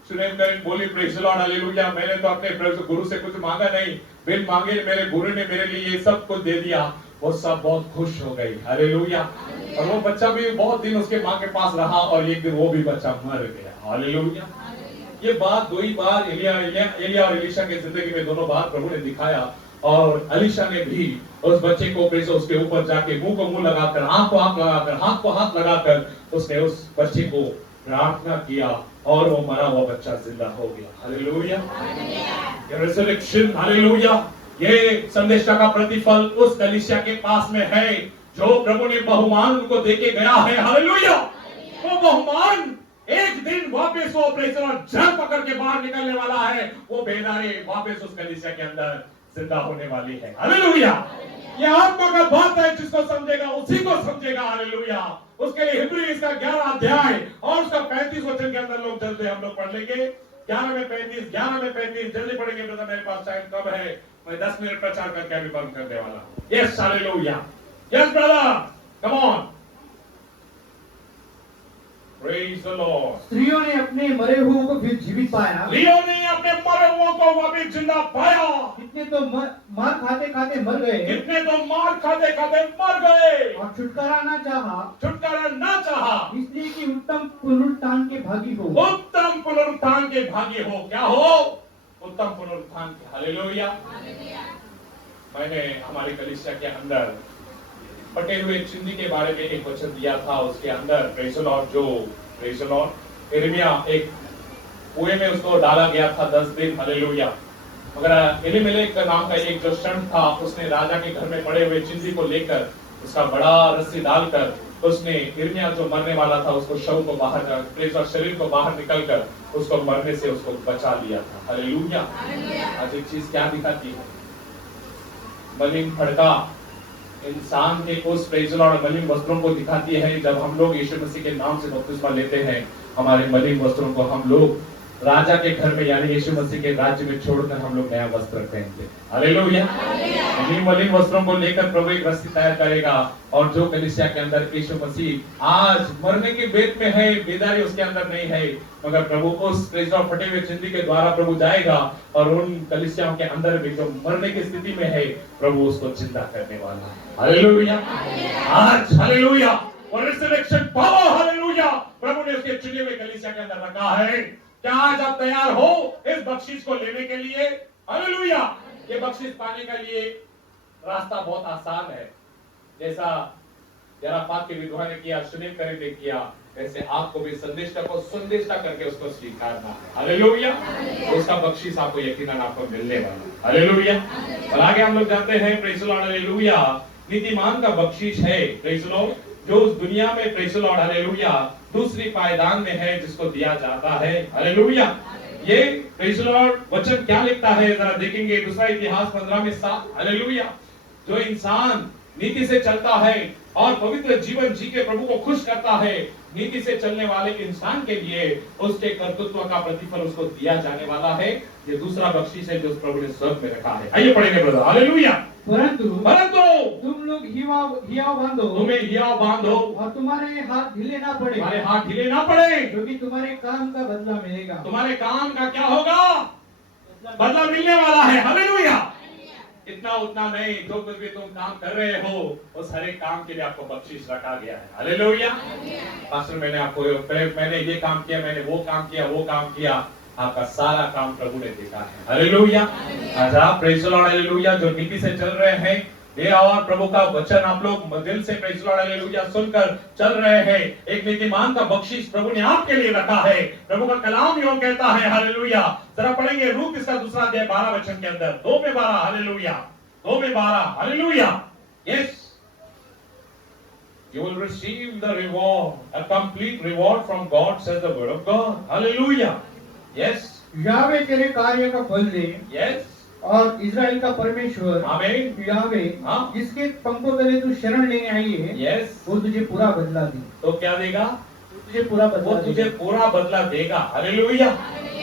शुनेम करीम बोली प्रेज़ द लॉर्ड हालेलुया, मैंने तो अपने गुरु से कुछ मांगा नहीं, बिन मांगे मेरे गुरु ने मेरे लिए ये सब कुछ दे दिया। वो सब बहुत खुश हो गई। हालेलुया। और वो बच्चा भी बहुत दिन उसके माँ के पास रहा, और एक दिन वो भी बच्चा मर गया। हालेलुया। ये बात 2 ही बार एलिय्याह और एलीशा की जिंदगी में दोनों बार प्रभु ने दिखाया। और एलीशा ने भी उस बच्चे को प्रेज़ उसके ऊपर जाके मुंह को मुंह लगाकर, आंख को आंख लगाकर, हाथ को हाथ लगाकर उसने उस बच्चे को प्रार्थना किया, और वो मरा हुआ बच्चा जिंदा हो गया। हालेलुया। ये रिजरेक्शन, हालेलुया, ये संदेश का प्रतिफल उस कलीसिया के पास में है जो प्रभु ने बहुमान उनको देके गया है। हालेलुया। वो बहुमान एक दिन वापस वो प्रेज़ जड़ पकड़ के बाहर निकलने वाला है। वो बेदारे वापस उस कलीसिया के अंदर जिंदा होने वाली है। हालेलुया। ये आत्मा का बात है, जिसको समझेगा उसी को समझेगा। हालेलुया। उसके लिए हिब्रू इसका 11 अध्याय और उसका 35 वचन के अंदर लोग जल्दी हम लोग पढ़ लेंगे। 11 में 35 जल्दी पढ़ेंगे ब्रदर, मेरे पास टाइम कम है, मैं 10 मिनट प्रचार करके अभी बंद करने वाला हूं। Yes hallelujah, yes brother, come on, praise the Lord. स्त्रियों ने अपने मरे हुओं को फिर जीवित पाया। स्त्रियों ने अपने मरे हुओं को वापस जिंदा पाया। कितने तो मार खाते खाते मर गए, कितने तो मार खाते खाते मर गए, और छुटकारा ना चाहा, इसलिए कि उत्तम पुनरुत्थान के भागी हो। उत्तम पुनरुत्थान के भागी हो। क्या हो? उत्तम पुनरुत्थान के। हालेलुया। मैंने हमारे कलीसिया के अंदर फटे हुए चिंदी के बारे में एक वचन दिया था। उसके अंदर प्रेज़ द लॉर्ड, जो प्रेज़ द लॉर्ड यिर्मयाह एक कुएं में उसको डाला गया था 10 दिन। हालेलुया। मगर एलीमेलेक नाम का एक जो संत था, उसने राजा के घर में पड़े हुए चिंदी को लेकर उसका बड़ा रस्सी डालकर उसने यिर्मयाह जो मरने वाला था उसको शव को बाहर प्रेज़ और शरीर को बाहर निकलकर उसको मरने से उसको बचा लिया था। हालेलुया। आज एक चीज क्या दिखाती है? मलिन फड़का इंसान के उस प्रेज द लॉर्ड मलिन वस्त्रों को दिखाती है। जब हम लोग यीशु मसीह के नाम से बपतिस्मा लेते हैं, हमारे मलिन वस्त्रों को हम लोग राजा के घर में यानी यीशु मसीह के राज्य में छोड़कर हम लोग नया वस्त्र पहनते। हालेलुया। इन्हीं मलिन वस्त्रों को लेकर प्रभु एक रस्सी तैयार करेगा, और जो कलीसिया के अंदर यीशु मसीह आज मरने के बेद में है, बेदारी उसके अंदर नहीं है, मगर प्रभु उस फटे हुए चिंदी के द्वारा प्रभु जाएगा और उन कलीसियाओं के अंदर भी जो मरने की स्थिति में है, प्रभु उसको जिंदा करने वाला है। हालेलुया। आज हालेलुया और रिजरेक्शन पावर, हालेलुया, प्रभु ने उसके चुने हुए कलीसिया के अंदर रखा है। क्या आज आप तैयार हो इस बख्शीश को लेने के लिए? हालेलुया। ये बख्शीश पाने के लिए रास्ता बहुत आसान है। जैसा जराफात के विधवा ने किया, सुनील करे ने किया, वैसे आपको भी संदेशा को संदेशा करके उसको स्वीकारना है। हालेलुया। उसका बख्शीश आपको यकीनन आपको मिलने वाला है। हालेलुया। और आगे हम लोग जाते हैं, प्रेज़ द लॉर्ड, हालेलुया। नीतिमान का बख्शीश है, प्रेज़ द लॉर्ड, जो उस दुनिया में, प्रेज़ द लॉर्ड, हालेलुया, दूसरी पायदान में है, जिसको दिया जाता है। हालेलुया। ये प्रेज़ द लॉर्ड वचन क्या लिखता है, जरा देखेंगे। दूसरा इतिहास 15 में 7। हालेलुया। जो इंसान नीति से चलता है और पवित्र जीवन जी के प्रभु को खुश करता है, नीति से चलने वाले इंसान के लिए उसके कर्तृत्व का प्रतिफल उसको दिया जाने वाला है। ये दूसरा बख्शीश है जो प्रभु ने स्वर्ग में रखा है। आइए पढ़ेंगे ब्रदर। हालेलुया। परंतु तुम लोग हियाव बांधो, तुम्हें हियाव बांधो, और तुम्हारे हाथ ढीले ना पड़े, तुम्हारे हाथ ढीले ना पड़े, क्योंकि तुम्हारे काम का बदला मिलेगा। तुम्हारे काम का क्या होगा? बदला मिलने वाला है। हालेलुया। इतना उतना नहीं, जो कुछ भी तुम काम कर रहे हो उस हर एक काम के लिए आपको बख्शीश रखा गया है। हालेलुया। पास्टर मैंने ये काम किया, मैंने वो काम किया, वो काम किया, आपका सारा काम प्रभु ने देखा है। हालेलुया। आज आप प्रेज़ द लॉर्ड, हालेलुया, जो नीति से चल रहे हैं, ये और प्रभु का वचन आप लोग दिल से प्रेज़ द लॉर्ड, हालेलुया, सुनकर चल रहे हैं, एक नीतिमान का बख्शीश प्रभु ने आपके लिए रखा है। प्रभु का कलाम यूं कहता है। हालेलुया। जरा पढ़ेंगे रूत इसका दूसरा अध्याय 12 वचन के अंदर, 2 में 12। हालेलुया। 2 में 12। Hallelujah. Yes, you will receive the reward, a complete reward from God, says the word of God. Hallelujah. Yes. यावे तेरे कार्य का फल दे। Yes. और इज़राइल का परमेश्वर, आमीन, यावे, जिसके पंखों तले तू शरण लेने आई है, yes, वो तुझे पूरा बदला दे। तो क्या देगा? तुझे पूरा बदला, वो तुझे पूरा बदला देगा। हालेलुया।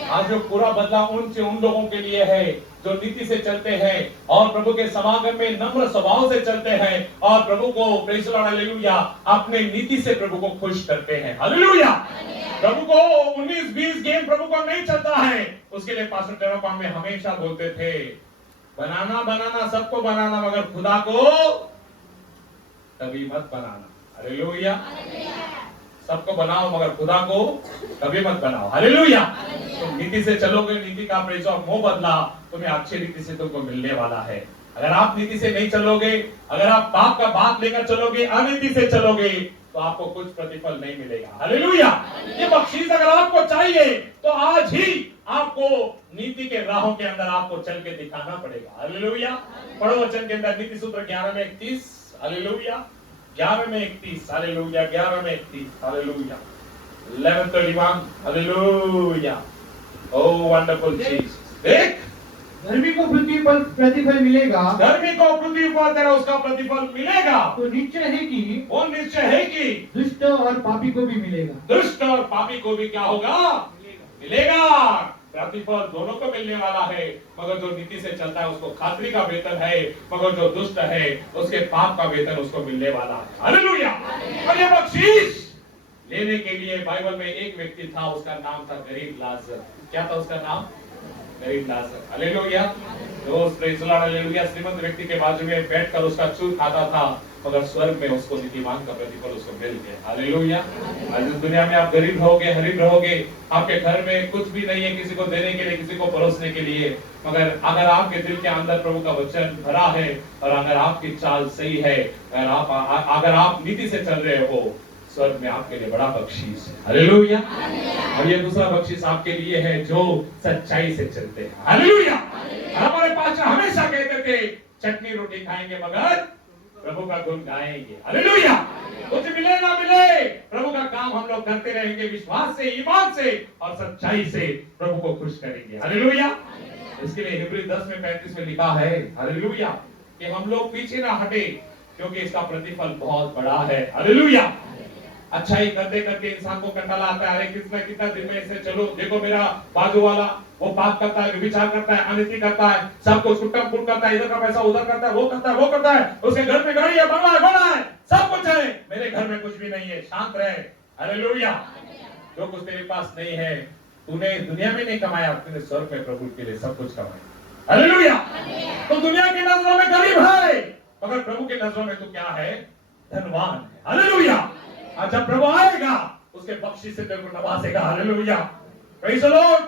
आज जो पूरा बदला उन लोगों के लिए है जो नीति से चलते हैं और प्रभु के समागम में नम्र स्वभाव से चलते हैं और प्रभु को, प्रेज़ द लॉर्ड, हालेलुया, अपने नीति से प्रभु को खुश करते हैं। हालेलुया। प्रभु को 19-20 गेम प्रभु को नहीं चलता है। उसके लिए पास्टर टेरापाम में हमेशा बोलते थे, बनाना सबको बनाना, मगर खुदा को कभी मत बनाना। हालेलुया। सबको बनाओ मगर खुदा को कभी मत बनाओ। हालेलुया। तुम नीति से चलोगे, नीति का प्रेज़ और मोह बदला तुम्हें अच्छी रीति से तुमको मिलने वाला है। अगर आप नीति से नहीं चलोगे, अगर आप पाप का बात लेकर चलोगे, अनीति से चलोगे, तो आपको कुछ प्रतिफल नहीं मिलेगा। हालेलुया। ये बख्शीश अगर आपको चाहिए तो आज ही आपको नीति के राहों के अंदर आपको चल के दिखाना पड़ेगा। हालेलुया। पढ़ो वचन के अंदर नीति सूत्र 11 में 31। हालेलुया। 11 में 31। हालेलुया। 11 में 31। हालेलुया। 11:31। हालेलुया। ओह वंडरफुल चीज। देख, धर्मी को प्रतिफल मिलेगा, धर्मी को पृथ्वी पर तेरा उसका प्रतिफल मिलेगा। तो निश्चय है कि, वो निश्चय है कि दुष्ट और पापी को भी मिलेगा। दुष्ट और पापी को भी क्या होगा? मिलेगा। प्रतिफल दोनों को मिलने वाला है। मगर जो नीति से चलता है उसको खातरी का वेतन है, मगर जो दुष्ट है उसके पाप का वेतन उसको मिलने वाला है। हालेलुया। और ये बख्शीश लेने के लिए बाइबल में एक व्यक्ति था, उसका नाम था गरीब लाजर। क्या था उसका नाम? गरीब लाजर। हालेलुया। जो प्रेज़ द लॉर्ड, हालेलुया, श्रीमंत व्यक्ति के बाजू में बैठकर उसका चूर खाता था, मगर स्वर्ग में उसको नीतिमान का प्रतिफल उसको मिल गया। हालेलुया। आज इस दुनिया में आप गरीब रहोगे, हरीब रहोगे, आपके घर में कुछ भी नहीं है किसी को देने के लिए, किसी को परोसने के लिए, मगर अगर आपके दिल के अंदर प्रभु का वचन भरा है और अगर आपकी चाल सही है, अगर आप नीति से चल रहे हो, स्वर्ग में आपके लिए बड़ा बख्शीश है। हालेलुया। और ये दूसरा बख्शीश आपके लिए है जो सच्चाई से चलते हैं। हालेलुया। हमारे पास्टर हमेशा कहते थे, चटनी रोटी खाएंगे मगर प्रभु का गुण गाएंगे। हालेलुया। कुछ मिले ना मिले, प्रभु का काम हम लोग करते रहेंगे, विश्वास से, ईमान से और सच्चाई से प्रभु को खुश करेंगे। हालेलुया। इसके लिए हिब्री 10 में 35 में लिखा है, हालेलुया, कि हम लोग पीछे ना हटे, क्योंकि इसका प्रतिफल बहुत बड़ा है। हालेलुया। अच्छाई करते करते इंसान को कंटाला आता है, अरे कितना दिन में ऐसे चलो, देखो मेरा बाजू वाला वो पाप करता है, विचार करता है, अनिति करता है, सबको सुट्टा फूट करता है, इधर का पैसा उधर करता है, वो करता है, उसके घर में गाड़ी है, बंगला है, घोड़ा है, सब कुछ है, मेरे घर में कुछ भी नहीं है। शांत रहे। हालेलुया। जो कुछ तेरे पास नहीं है, तूने दुनिया में नहीं कमाया, तूने स्वर्ग में प्रभु के लिए सब कुछ कमाया। हालेलुया। तो दुनिया की नजरों में गरीब है, मगर प्रभु की नजरों में तो क्या है? धनवान है। हालेलुया। और जब प्रभु आएगा उसके बख्शिश से तेरे को नवाजेगा। हालेलुया। Praise the Lord.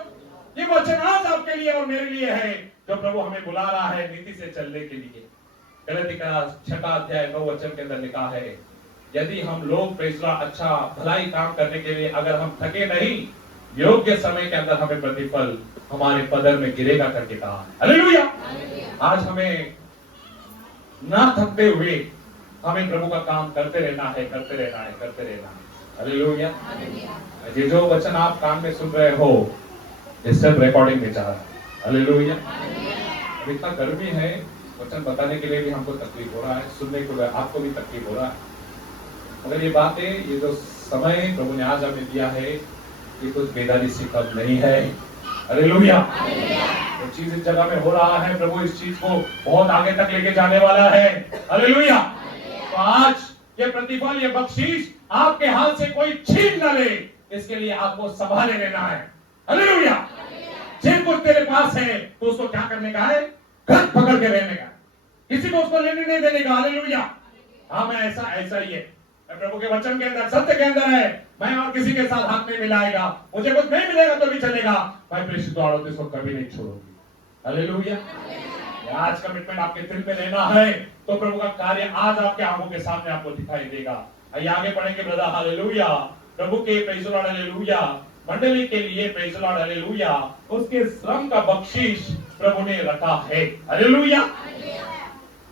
ये वचन आज आपके लिए और मेरे लिए है, जो प्रभु हमें बुला रहा है नीति से चलने के लिए। गलाती का 6 अध्याय 9 वचन के अंदर लिखा है, यदि हम लोग प्रेज़ द लॉर्ड अच्छा भलाई काम करने के लिए अगर हम थके नहीं, योग्य समय के अंदर हमें प्रतिफल हमारे पदर में गिरेगा करके कहा है। हालेलुया। आज हमें ना थकते हुए हमें प्रभु का काम करते रहना है। हालेलुया। ये जो वचन आप कान में सुन रहे हो, ये सब रिकॉर्डिंग में जा रहा है। हालेलुया। अब इतना गर्मी है, वचन बताने के लिए भी हमको तकलीफ हो रहा है, सुनने को आपको भी तकलीफ हो रहा है, मगर ये बातें, ये जो समय प्रभु ने आज हमें दिया है, ये कुछ बेदारी से कम नहीं है। हालेलुया। जो चीज इस जगह में हो रहा है, प्रभु इस चीज को बहुत आगे तक लेके जाने वाला है। हालेलुया। तो आज ये प्रतिफल, ये बख्शीश आपके हाथ से कोई छीन न ले, इसके लिए आपको संभाले रहना है। हालेलुया। जिन कुछ तेरे पास है तो उसको क्या करने का है? घर पकड़ के रहने का, किसी को उसको लेने नहीं देने का। हालेलुया। हाँ, मैं ऐसा ही है, प्रभु के वचन के अंदर, सत्य के अंदर है, मैं और किसी के साथ हाथ नहीं मिलाएगा, मुझे कुछ नहीं मिलेगा तो भी चलेगा, मैं प्रेषित द्वारों को कभी नहीं छोड़ूंगी। हालेलुया। आज कमिटमेंट आपके दिल में लेना है तो प्रभु का कार्य आज आपके आंखों के सामने आपको दिखाई देगा। आइए आगे पढ़ेंगे ब्रदर। हालेलुया। प्रभु के प्रेज़ द लॉर्ड। हालेलुया। मंडली के लिए प्रेज़ द लॉर्ड। हालेलुया। उसके श्रम का बख्शीश प्रभु ने रखा है। हालेलुया।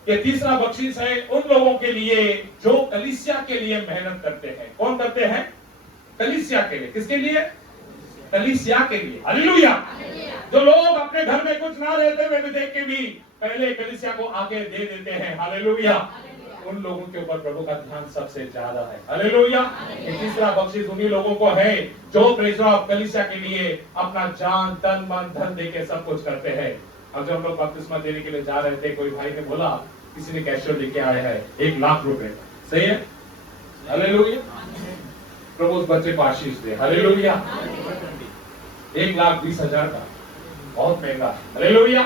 ये तीसरा बख्शीश है उन लोगों के लिए जो कलीसिया के लिए मेहनत करते हैं। कौन करते हैं? कलीसिया के लिए। किसके लिए? कलीसिया के लिए। हालेलुया। जो लोग अपने घर में कुछ ना रहते हुए भी देख के भी पहले कलीसिया को आके दे देते हैं। हालेलुया। उन लोगों के ऊपर प्रभु का ध्यान सबसे ज्यादा है। हालेलुया। तीसरा बख्शीश उन्हीं लोगों को है जो प्रेज़ द लॉर्ड कलीसिया के लिए अपना जान, तन, मन, धन देके सब कुछ करते हैं। अब जब हम लोग बपतिस्मा देने के लिए जा रहे थे, कोई भाई ने बोला, किसी ने कैशियर लेके आया है 1 लाख रुपए। सही है? हालेलुया। प्रभु उस बच्चे को आशीष दे। हालेलुया। 1,20,000 का, बहुत महंगा। हालेलुया।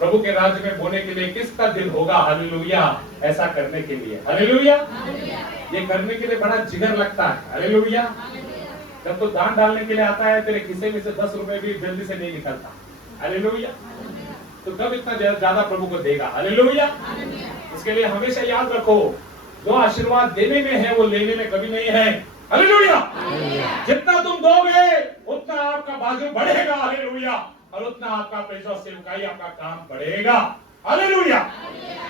प्रभु के राज्य में बोने के लिए किसका दिल होगा? हालेलुया। ऐसा करने के लिए। हालेलुया। ये करने के लिए बड़ा जिगर लगता है। हालेलुया। जब तो दान डालने के लिए आता है, तेरे खिस्से में से 10 रुपए भी जल्दी से नहीं निकलता। हालेलुया। तो कब इतना ज्यादा प्रभु को देगा? हालेलुया। इसके लिए हमेशा याद रखो, जो आशीर्वाद देने में है वो लेने में कभी नहीं है। हालेलुया। जितना तुम दोगे उतना आपका बाजू बढ़ेगा। हालेलुया। और उतना आपका पैसा, सेवकाई, आपका काम बढ़ेगा। हालेलुया।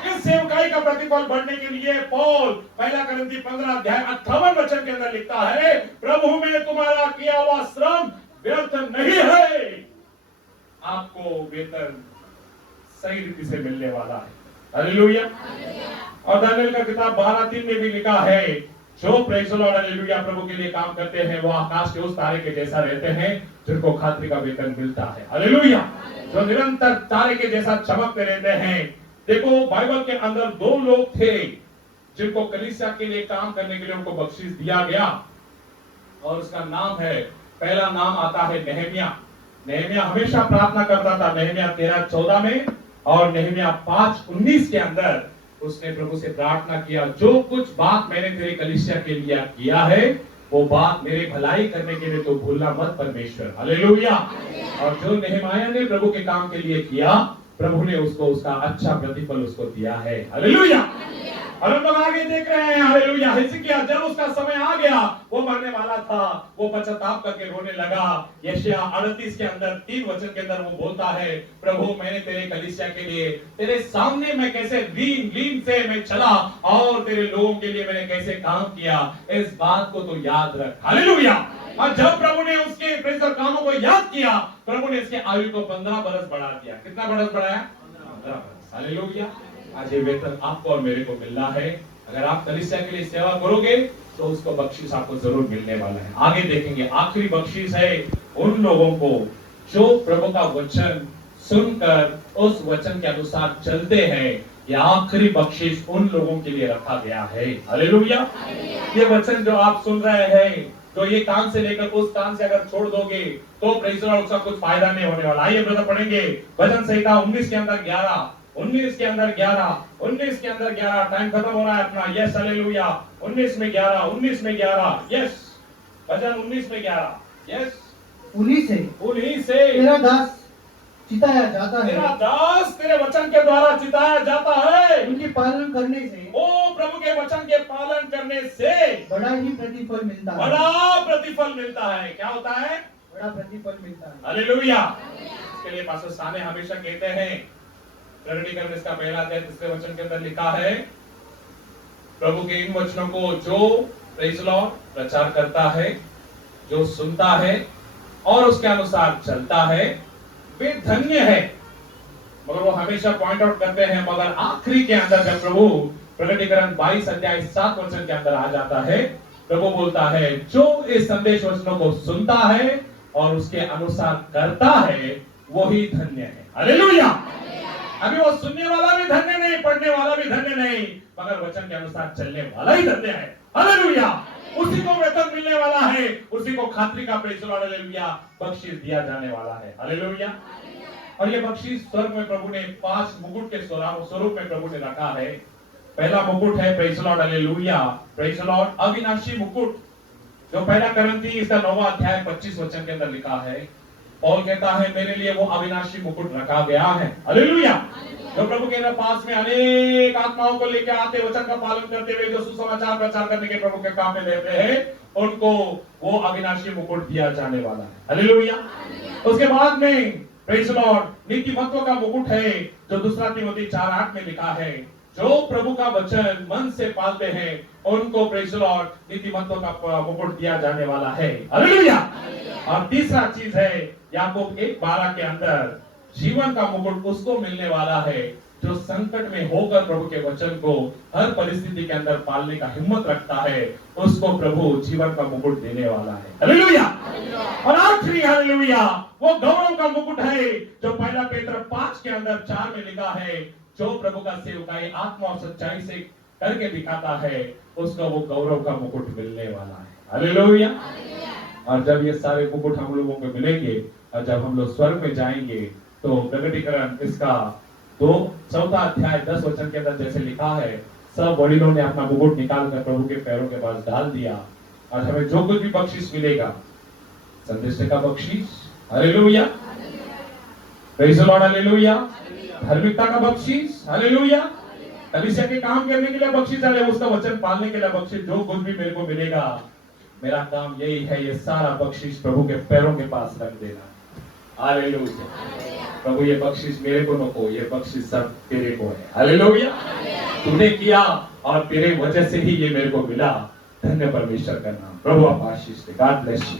इस सेवकाई का प्रतिफल बढ़ने के लिए पौल 1 कोरिन्थी 15 अध्याय 58 वचन के अंदर लिखता है, प्रभु में तुम्हारा किया हुआ श्रम व्यर्थ नहीं है, आपको वेतन सही रीति से मिलने वाला है। हालेलुया। और दानिएल का किताब 12:3 में भी लिखा है, जो प्रेज़ द लॉर्ड हालेलुया प्रभु के लिए काम करते हैं, वो आकाश के उस तारे के जैसा रहते हैं जिनको खात्री का वेतन मिलता है। हालेलुया। जो निरंतर तारे के जैसा चमकते रहते हैं। देखो, बाइबल के अंदर 2 लोग थे जिनको कलीसिया के लिए काम करने के लिए उनको बख्शीश दिया गया, और उसका नाम है, पहला नाम आता है नेहमिया। नेहमिया हमेशा प्रार्थना करता था। नेहमिया 13:14 में और नेहमिया 5:19 के अंदर उसने प्रभु से प्रार्थना किया, जो कुछ बात मैंने तेरे कलीसिया के लिए किया है, वो बात मेरे भलाई करने के लिए तो भूलना मत परमेश्वर। हालेलुया। और जो नेहमिया ने प्रभु के काम के लिए किया, प्रभु ने उसको उसका अच्छा प्रतिफल उसको दिया है। हालेलुया। और हम लोग आगे देख रहे हैं। हालेलुया। हिजकिय्याह जब उसका समय आ गया, वो मरने वाला था, वो पश्चाताप करके रोने लगा। यशायाह 38 के अंदर 3 वचन के अंदर वो बोलता है, प्रभु मैंने तेरे कलीसिया के लिए, तेरे सामने मैं कैसे लीन से मैं चला और तेरे लोगों के लिए मैंने कैसे काम किया, इस बात को तो याद रख। हालेलुया। और जब प्रभु ने उसके प्रेषित कामों को याद किया, प्रभु ने इसके आयु को 15 बरस बढ़ा दिया। कितना बरस बढ़ाया? 15 बरस। हालेलुया। आज ये वेतन आपको और मेरे को मिलना है। अगर आप कलीसिया के लिए सेवा करोगे तो उसको बख्शीश आपको जरूर मिलने वाला है। आगे देखेंगे, आखिरी बख्शीश है उन लोगों को जो प्रभु का वचन सुनकर उस वचन के अनुसार चलते हैं। ये आखिरी बख्शीश उन लोगों के लिए रखा गया है। हालेलुया। ये वचन जो आप सुन रहे हैं, तो ये कान से लेकर उस कान से अगर छोड़ दोगे तो प्रेज़ द लॉर्ड, उसका कुछ फायदा नहीं होने वाला। आइए ब्रदर पढ़ेंगे वचन संहिता 19 के अंदर 11, 19 के अंदर 11, 19 के अंदर 11। टाइम खत्म हो रहा है अपना। Yes hallelujah. 19 में 11, 19 में 11। यस, वचन 19 में 11। यस, उन्हीं से तेरा दास चिताया जाता है, तेरा दास तेरे वचन के द्वारा चिताया जाता है। उनके पालन करने से, ओ प्रभु के वचन के पालन करने से बड़ा ही प्रतिफल मिलता है। बड़ा प्रतिफल मिलता है। क्या होता है? बड़ा प्रतिफल मिलता है। हालेलुया। इसके लिए पास्टर साने हमेशा कहते हैं, प्रकटीकरण इसका पहला अध्याय 3 वचन के अंदर लिखा है, प्रभु के इन वचनों को जो प्रेज़ द लॉर्ड प्रचार करता है, जो सुनता है और उसके अनुसार चलता है, वे धन्य है। मगर वो हमेशा पॉइंट आउट करते हैं, मगर आखिरी के अंदर जब प्रभु प्रकटीकरण 22 अध्याय 7 वचन के अंदर आ जाता है, प्रभु बोलता है जो इस संदेश वचनों को सुनता है और उसके अनुसार करता है वही धन्य है। हालेलुया। अभी वो सुनने वाला भी धन्य नहीं, पढ़ने वाला भी धन्य नहीं, मगर वचन के अनुसार चलने वाला ही धन्य है। हालेलुया। उसी को वेतन मिलने वाला है, उसी को खातरी का प्रेज़ द लॉर्ड हालेलुया बख्शीश दिया जाने वाला है। हालेलुया। और ये बख्शीश स्वर्ग में प्रभु ने 5 मुकुट के स्वरूप में प्रभु ने रखा है। पहला मुकुट है praise the Lord hallelujah, praise the Lord अविनाशी मुकुट, जो पहला करंती इसका 9वां अध्याय 25 वचन के अंदर लिखा है। पौल कहता है मेरे लिए वो अविनाशी मुकुट रखा गया है। हालेलुया। जो प्रभु के पास में अनेक आत्माओं को लेकर आते, वचन का पालन करते हुए जो सुसमाचार प्रचार करने के प्रभु के काम में लेते हैं, उनको वो अविनाशी मुकुट दिया जाने वाला है। हालेलुया। उसके बाद में प्रेज़ द लॉर्ड नीतिमत्व का मुकुट है, जो 2 तीमुथी 4:8 में लिखा है, जो प्रभु का वचन मन से पालते हैं उनको प्रेज़ द लॉर्ड नीतिमत्व का मुकुट दिया जाने वाला है। हालेलुया। और तीसरा चीज है याकूब 1:12 के अंदर जीवन का मुकुट उसको मिलने वाला है जो संकट में होकर प्रभु के वचन को हर परिस्थिति के अंदर पालने का हिम्मत रखता है, उसको प्रभु जीवन का मुकुट देने वाला है। हालेलुया। और आखिरी हालेलुया वो गौरव का मुकुट है जो पहला पेत्र 5 के अंदर 4 में लिखा है, जो प्रभु का सेवकाई आत्मा और सच्चाई से करके दिखाता है, उसको वो गौरव का मुकुट मिलने वाला है। हालेलुया। और जब ये सारे मुकुट हम लोगों को मिलेंगे और जब हम लोग स्वर्ग में जाएंगे, तो प्रकटीकरण इसका 4 अध्याय 10 वचन के अंदर जैसे लिखा है, सब वडीलों ने अपना मुकुट निकाल कर प्रभु के पैरों के पास डाल दिया और हमें जो कुछ भी बख्शीश मिलेगा, संदेश का बख्शीश, hallelujah, praise the Lord, hallelujah, धार्मिकता का बख्शीश, हालेलुया, कलीसिया के काम करने के लिए बख्शीश, उसका वचन पालने के लिए बख्शीश, जो कुछ भी मेरे को मिलेगा, मेरा काम यही है ये सारा बख्शीश प्रभु के पैरों के पास रख देना। हालेलुया। प्रभु ये बख्शीश मेरे को नको, ये बख्शीश सब तेरे को है। हालेलुया। तूने किया और तेरे वजह से ही ये मेरे को मिला। धन्य परमेश्वर का नाम। प्रभु आप आशीष दे। God bless you.